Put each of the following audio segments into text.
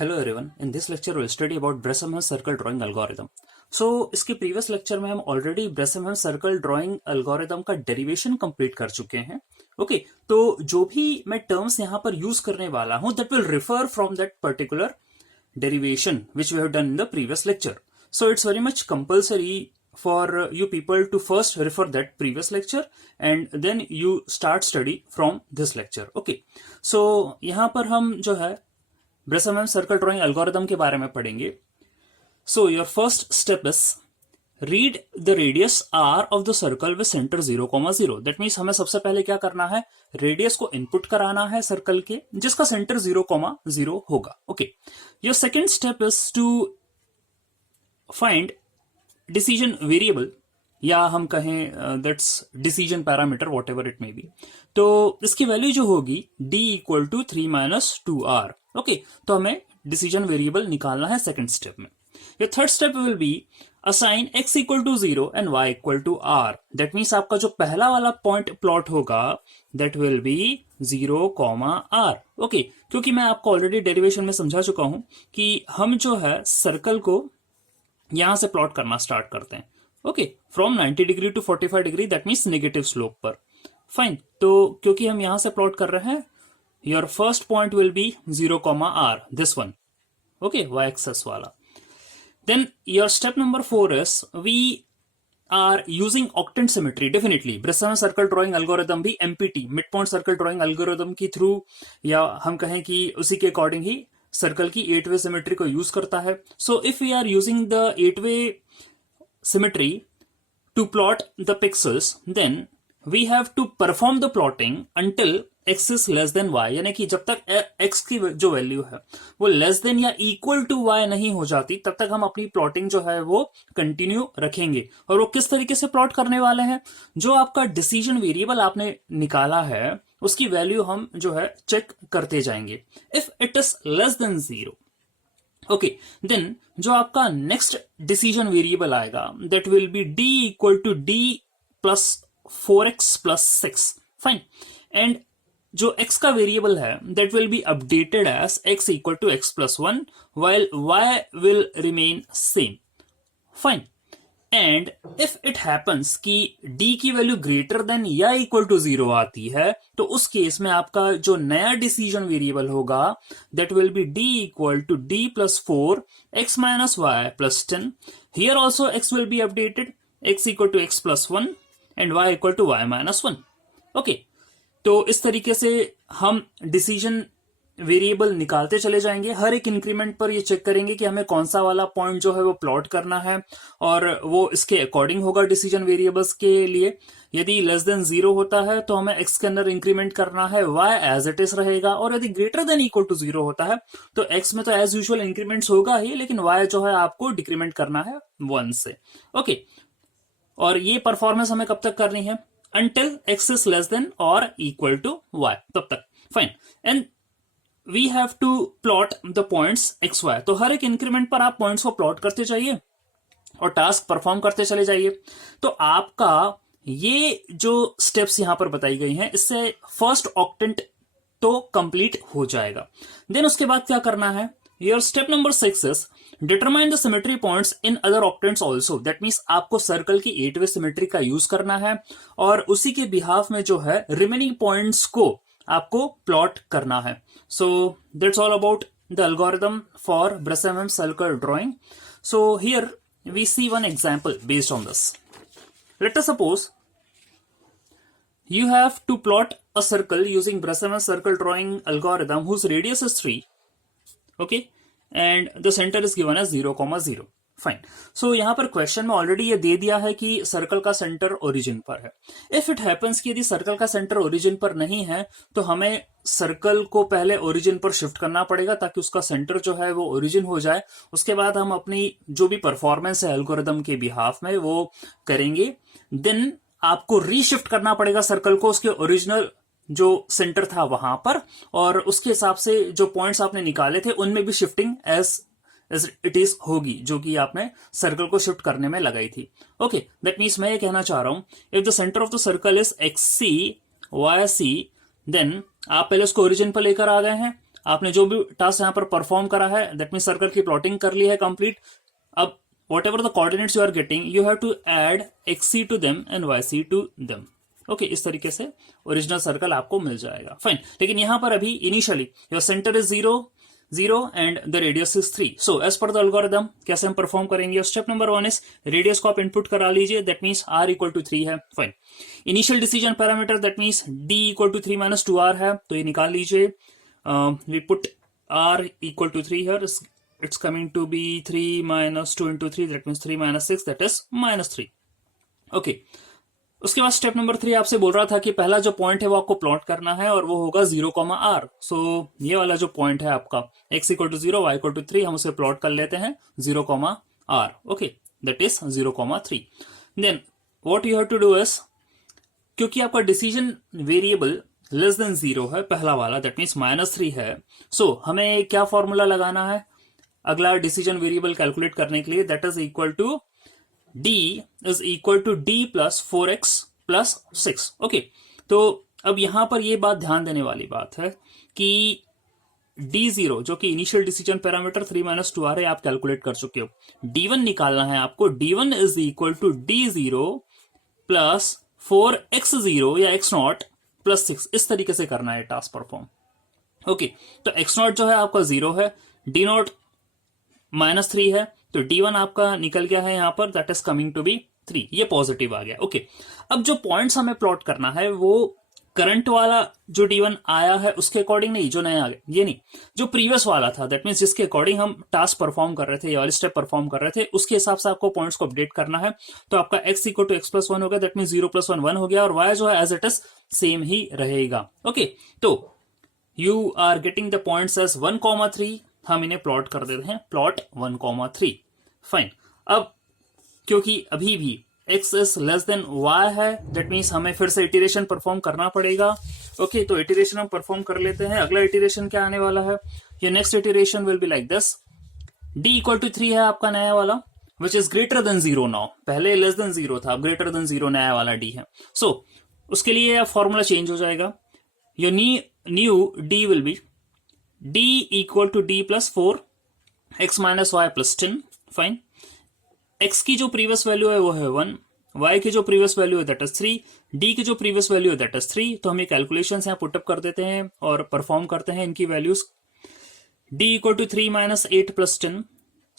Hello everyone, in this lecture we'll study about Bresenham's circle drawing algorithm. इसके previous lecture में हम already ब्रेसेनहेम circle drawing algorithm का derivation complete कर चुके हैं। ओके, तो जो भी मैं टर्म्स यहाँ पर यूज करने वाला हूँ that will refer from that particular derivation which we have done in the previous lecture. So it's very much compulsory for you people to first refer that previous lecture and then you start study from this lecture. Okay, so यहाँ पर हम जो है ब्रेसेनहेम circle drawing algorithm के बारे में पढ़ेंगे। So your first step is read the radius R of the circle with centre 0,0। That means हमें सबसे पहले क्या करना है, रेडियस को इनपुट कराना है सर्कल के जिसका सेंटर 0,0 होगा। Okay, your second step is to find decision variable या हम कहें that's decision parameter whatever it may be. तो इसकी वैल्यू जो होगी d equal to 3 - 2r। Okay, तो हमें डिसीजन वेरिएबल निकालना है सेकेंड स्टेप में। ये third step will be assign x equal to 0 and y equal to r। That means आपका जो पहला वाला पॉइंट प्लॉट होगा that will be 0,r। Okay, क्योंकि मैं आपको ऑलरेडी डेरिवेशन में समझा चुका हूं कि हम जो है सर्कल को यहां से प्लॉट करना स्टार्ट करते हैं। Okay, from 90 degree to 45 degree, that means negative slope पर। फाइन, तो क्योंकि हम यहां से प्लॉट कर रहे हैं, your first point will be 0,r, this one. Okay, y axis वाला। Then your step number 4 is we are using octant symmetry. Definitely Bresenham circle drawing algorithm भी MPT mid point circle drawing algorithm की through या हम कहें कि उसी के according ही circle की 8 वे सिमेट्री को यूज करता है। So if we are using the 8 way symmetry to plot the pixels, then we have to perform the plotting until x is less than y। यानी कि जब तक x की जो वैल्यू है वो लेस देन या इक्वल टू y नहीं हो जाती तब तक हम अपनी प्लॉटिंग जो है वो कंटिन्यू रखेंगे। और वो किस तरीके से प्लॉट करने वाले हैं, जो आपका डिसीजन वेरिएबल आपने निकाला है उसकी वैल्यू हम जो है चेक करते जाएंगे। If it is less than 0, okay, then जो आपका नेक्स्ट डिसीजन वेरिएबल आएगा that will be d equal to d plus 4x plus 6। Fine, and जो x का वेरिएबल है that will be updated as x equal to x plus 1 while y will remain same। Fine, and if it happens कि d की value greater than या equal to 0 आती है तो उस केस में आपका जो नया डिसीजन वेरिएबल होगा that will be d equal to d plus 4 x minus y plus 10। Here also x will be updated x equal to x plus 1 and y equal to y minus 1। Okay, तो इस तरीके से हम decision variable निकालते चले जाएंगे। हर एक increment पर ये चेक करेंगे कि हमें कौन सा वाला पॉइंट जो है वो प्लॉट करना है और वो इसके अकॉर्डिंग होगा डिसीजन वेरिएबल्स के लिए। यदि लेस देन 0 होता है तो हमें x के अंदर इंक्रीमेंट करना है, y एज इट इज रहेगा, और यदि ग्रेटर देन इक्वल टू 0 होता है तो x में तो एज यूजुअल इंक्रीमेंट्स होगा ही, लेकिन y जो है आपको डिक्रीमेंट करना है 1 से। ओके, और ये परफॉर्मेंस हमें कब तक करनी है, until x is less than और इक्वल टू y, तब तक। Fine, and we have to plot the points X Y. तो हर एक इंक्रीमेंट पर आप पॉइंट्स को प्लॉट करते जाइए और टास्क परफॉर्म करते चले जाइए। तो आपका ये जो स्टेप्स यहां पर बताई गई हैं इससे फर्स्ट ऑक्टेंट तो कंप्लीट हो जाएगा। देन उसके बाद क्या करना है, your step number 6 is determine the symmetry points in other octants also. That means आपको सर्कल की 8 वे सिमेट्री का यूज करना है और उसी के बिहाफ में जो है रिमेनिंग पॉइंट्स को आपको प्लॉट करना है। So that's all about the algorithm for Bresenham circle drawing. So here we see one example based on this. Let us suppose you have to plot a circle using Bresenham's circle drawing algorithm whose radius is 3, okay, and the center is given as 0,0। Fine, सो यहां पर question में already ये दे दिया है कि circle का centre origin पर है। इफ इट हैपेंस कि यदि सर्कल का सेंटर ओरिजिन पर नहीं है तो हमें सर्कल को पहले ओरिजिन पर शिफ्ट करना पड़ेगा ताकि उसका सेंटर जो है वो ओरिजिन हो जाए। उसके बाद हम अपनी जो भी परफॉर्मेंस है एल्गोरिथम के बिहाफ में वो करेंगे। देन आपको रीशिफ्ट करना पड़ेगा सर्कल को उसके ओरिजिनल जो सेंटर था वहां पर, और उसके हिसाब से जो पॉइंट्स आपने निकाले थे उनमें भी शिफ्टिंग एज इट इज होगी जो कि आपने सर्कल को शिफ्ट करने में लगाई थी। ओके, दैट मीन्स मैं ये कहना चाह रहा हूं if the centre of the circle is X C Y C, then आप पहले उसको ओरिजिन पर लेकर आ गए हैं, आपने जो भी टास्क यहाँ पर परफॉर्म करा है, दैट मीन सर्कल की प्लॉटिंग कर ली है कंप्लीट। अब whatever the coordinates you are getting, you have to add XC to them and YC to them. Okay, इस तरीके से ओरिजिनल सर्कल आपको मिल जाएगा। फाइन, लेकिन यहां पर अभी initially your centre is 0 0 and the radius is 3। So as per the algorithm कैसे हम परफॉर्म करेंगे? स्टेप नंबर 1 इज रेडियस को आप इनपुट करा लीजिए, that means r equal to 3 है। Fine, initial decision parameter that means d equal to 3 minus 2r है, तो ये निकाल लीजिए। We put r equal to 3 here, it's coming to be 3 minus 2 into 3, that means 3 minus 6, that is minus 3। Okay, उसके बाद step number 3 आपसे बोल रहा था कि पहला जो पॉइंट है वो आपको प्लॉट करना है और वो होगा 0, r। सो ये वाला जो पॉइंट है आपका x equal to 0, y equal to 3, हम उसे प्लॉट कर लेते हैं 0, r। Okay, that is 0, 3। Then what you have to do is, क्योंकि आपका डिसीजन वेरिएबल लेस देन 0 है, पहला वाला, दैट मीन्स -3 है। सो हमें क्या फॉर्मूला लगाना है अगला डिसीजन वेरिएबल कैलकुलेट करने के लिए? That is equal to d is equal to d plus 4x plus 6। Okay, तो अब यहां पर यह बात ध्यान देने वाली बात है कि d0 जो कि initial decision parameter 3 minus 2r है, आप कैलकुलेट कर चुके हो। d1 निकालना है आपको, d1 is equal to d0 plus 4x0 या x0 प्लस 6। इस तरीके से करना है टास्क परफॉर्म। ओके, तो x0 जो है आपका 0 है, d0 -3 है, तो d1 आपका निकल गया है यहां पर, that is coming to be 3। ये पॉजिटिव आ गया। ओके, अब जो पॉइंट्स हमें प्लॉट करना है वो करंट वाला जो d1 आया है उसके अकॉर्डिंग नहीं, जो नया आ गया ये नहीं, जो प्रीवियस वाला था, दैट मीन्स जिसके अकॉर्डिंग हम टास्क परफॉर्म कर रहे थे, ये वाली स्टेप परफॉर्म कर रहे थे, उसके हिसाब से आपको पॉइंट्स को अपडेट करना है। तो आपका x equal to x plus 1 हो गया, दैट मीन्स 0 प्लस 1 1 हो गया, और y जो है एज इट इज सेम ही रहेगा। ओके, तो you are getting the points as 1, 3। हम इन्हें प्लॉट कर देते हैं, प्लॉट 1, 3। फाइन, अब क्योंकि अभी भी x is less then y है, दैट मीन्स हमें फिर से इटरेशन परफॉर्म करना पड़ेगा। ओके, तो इटरेशन हम परफॉर्म कर लेते हैं। अगला इटरेशन क्या आने वाला है? ये next iteration will be like this, d equal to 3 है आपका नया वाला, which is greater than 0 now. पहले लेस देन 0 था, ग्रेटर देन 0 नया वाला d है। सो उसके लिए फॉर्मूला चेंज हो जाएगा। Your new d will be d equal to d plus 4 x minus Y plus 10। Fine, x की जो प्रीवियस वैल्यू है वो है 1, y की जो प्रीवियस वैल्यू है दैट इज 3, d की जो प्रीवियस वैल्यू है दैट इज 3। तो हम ये कैलकुलेशंस यहाँ पुटअप कर देते हैं और परफॉर्म करते हैं इनकी values. d equal to 3 minus 8 plus 10,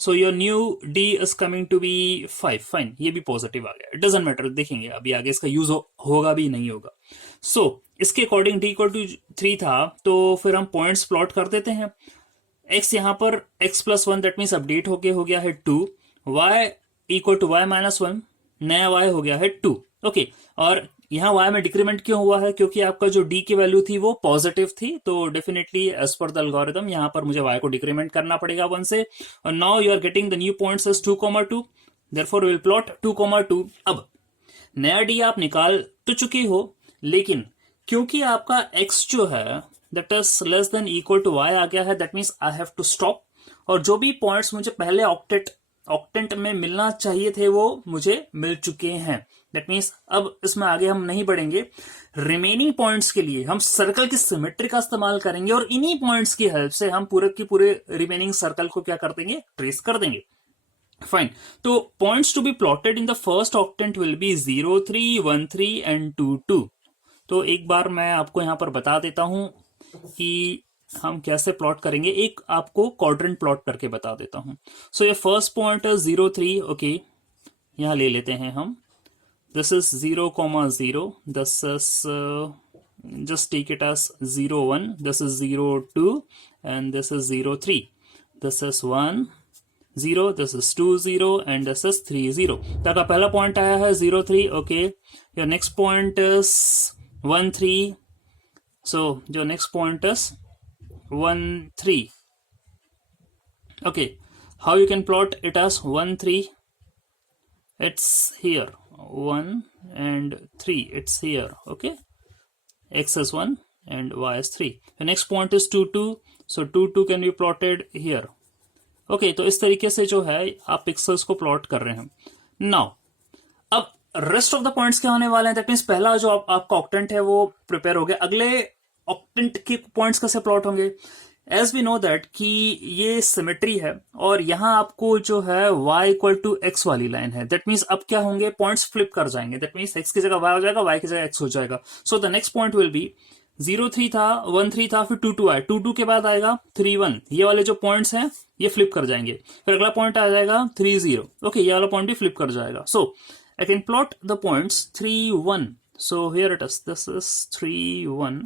so your new d is coming to be 5। Fine, ये भी पॉजिटिव आ गया, इट डजंट मैटर, देखेंगे अभी आगे इसका यूज होगा भी नहीं होगा। सो इसके अकॉर्डिंग d इक्वल टू 3 था, तो फिर हम पॉइंट्स प्लॉट कर देते हैं। x यहाँ पर x plus 1 that means update हो गया है 2, y equal to y minus 1, नया y हो गया है 2। ओके, और यहाँ y में डिक्रीमेंट क्यों हुआ है? क्योंकि आपका जो d की वैल्यू थी वो पॉजिटिव थी, तो definitely as per the algorithm यहाँ पर मुझे y को डिक्रीमेंट करना पड़ेगा 1 से। और now you are getting the new points as 2, 2, therefore we will plot 2, 2। अब नया d आप निकाल तो चुके हो, लेकिन क्योंकि आपका x जो है that is less than equal to y आ गया है, that means I have to stop. और जो भी पॉइंट्स मुझे पहले ऑक्टेंट में मिलना चाहिए थे वो मुझे मिल चुके हैं। दैट मीन्स अब इसमें आगे हम नहीं बढ़ेंगे, रिमेनिंग पॉइंट्स के लिए हम सर्कल की सिमेट्री का इस्तेमाल करेंगे और इन्हीं पॉइंट्स की हेल्प से हम पूरे के पूरे रिमेनिंग सर्कल को क्या कर देंगे? ट्रेस कर देंगे। फाइन, तो points to be plotted in the first octant will be 0, 3, 1, 3 and 2, 2। तो एक बार मैं आपको यहां पर बता देता हूं कि हम कैसे प्लॉट करेंगे, एक आपको क्वाड्रेंट प्लॉट करके बता देता हूं। सो ये फर्स्ट पॉइंट है 0, 3। ओके, यहां ले लेते हैं हम, this is 0, 0, this is just take it as 0, 1, this is 0, 2 and this is 0, 3, this is 1, 0, this is 2, 0 and this is 3, 0। तो आपका पहला पॉइंट आया है 0, 3। Okay, your next point is 1, 3। So your next point is 1, 3. Okay, how you can plot it as 1, 3? It's here 1 and 3. It's here. Okay, x is 1 and y is 3. The next point is 2, 2. So 2, 2 can be plotted here. Okay, तो इस तरीके से जो है आप pixels को plot कर रहे हैं। Now, अब रेस्ट ऑफ द पॉइंट्स क्या होने वाले हैं? दैट मीन्स पहला जो आपका ऑक्टेंट है वो प्रिपेयर हो गया। अगले ऑक्टेंट के पॉइंट्स कैसे प्लॉट होंगे? एज वी नो दैट कि ये सिमेट्री है और यहां आपको जो है y इक्वल टू एक्स वाली लाइन है, दैट मीन्स अब क्या होंगे, पॉइंट्स फ्लिप कर जाएंगे, दैट मीन्स x की जगह y हो जाएगा, y की जगह x हो जाएगा। So the next point will be 0 3 था, 1 3 था, फिर 2 2 आया, 2 2 के बाद आएगा 3 1, ये वाले जो पॉइंट्स हैं ये फ्लिप कर जाएंगे। फिर अगला पॉइंट आ जाएगा 3 0, ओके, ये वाला पॉइंट भी फ्लिप कर जाएगा। So I can plot the points 3 1, so here it is, this is 3 1,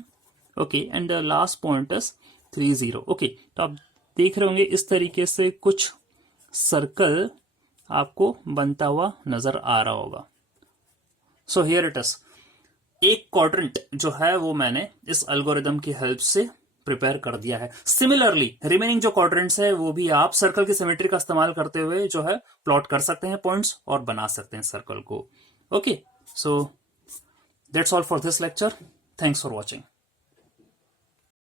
okay, and the last point is 3 0, okay। तो आप देख रहे होंगे इस तरीके से कुछ सर्कल आपको बनता हुआ नजर आ रहा होगा। सो हियर इट इज, एक क्वाड्रेंट जो है वो मैंने इस एल्गोरिदम की हेल्प से प्रिपेयर कर दिया है। सिमिलरली रिमेनिंग जो क्वाड्रेंट्स है वो भी आप सर्कल की सिमेट्री का इस्तेमाल करते हुए जो है प्लॉट कर सकते हैं पॉइंट्स और बना सकते हैं सर्कल को। Okay, so that's all for this lecture. Thanks for watching.